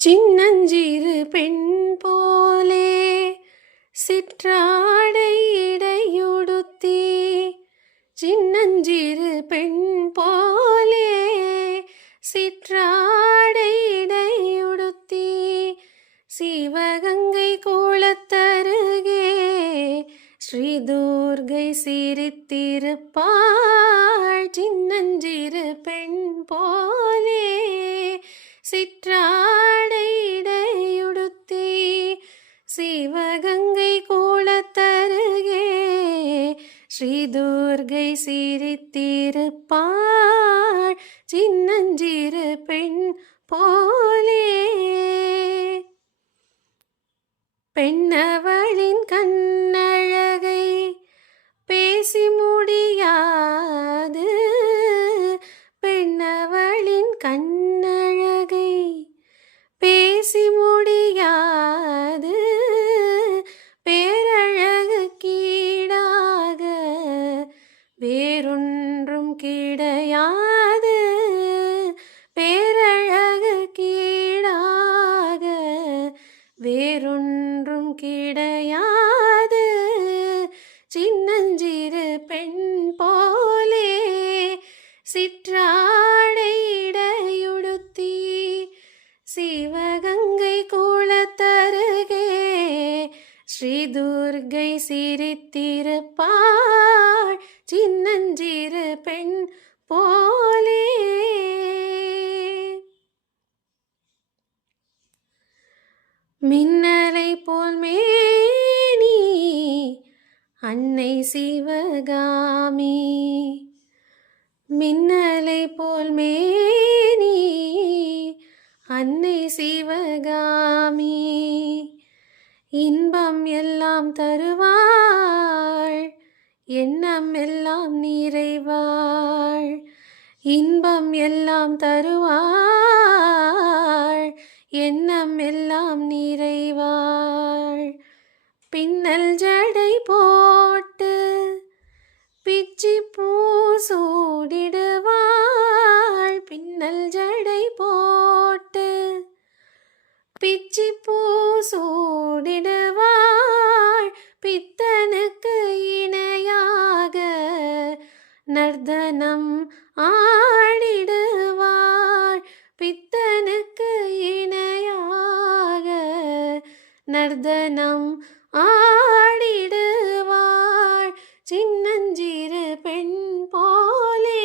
சின்னஞ்சிறு பெண் போலே சிற்றாடை இடையுடுத்தி சின்னஞ்சிறு பெண் போலே சிற்றாடை இடையுடுத்தி சிவகங்கை கோலத்தருகே ஸ்ரீ துர்கை சிரித்திருப்பாள் சின்னஞ்சிறு பெண் போலே சிற்றாடை சிவகங்கை கோலத்தருகே ஸ்ரீ துர்கை சிரித்திருப்பாள் சின்னஞ்சிறு பெண் போலே. பெண்ணவ பேசி முடியாது. பேரழகு கீடாக வேறொன்றும் கிடையாது. பேரழகு கீடாக வேறொன்றும் கிடையாது. சின்னஞ்சிறு பெண் போலே சிற்ற ஸ்ரீ துர்கை சிரித்திருப்பாள் சின்னஞ்சிறு பெண் போலே. மின்னலை போல் மேனி அன்னை சிவகாமி. மின்னலை போல் மேனி அன்னை சிவகாமி. இன்பம் எல்லாம் தருவாள் எண்ணம் எல்லாம் நிறைவாள். இன்பம் எல்லாம் தருவாள் எண்ணம் எல்லாம் நிறைவாள். பின்னல் ஜடை போட்டு பிச்சி பூ சூடிடுவாள். நர்தனம் ஆடிடுவாள் பித்தனுக்கு இணையாக நர்தனம் ஆடிடுவாள் சின்னஞ்சிறு பெண் போலே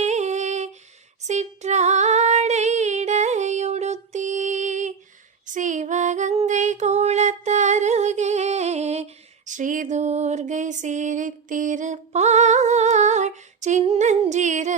சிற்றாடையுடுத்தி சிவகங்கை கோலத்தருகே ஸ்ரீதுர்கை சிரித்திருப்பாள் சின்னஞ்சிறு பெண் போலே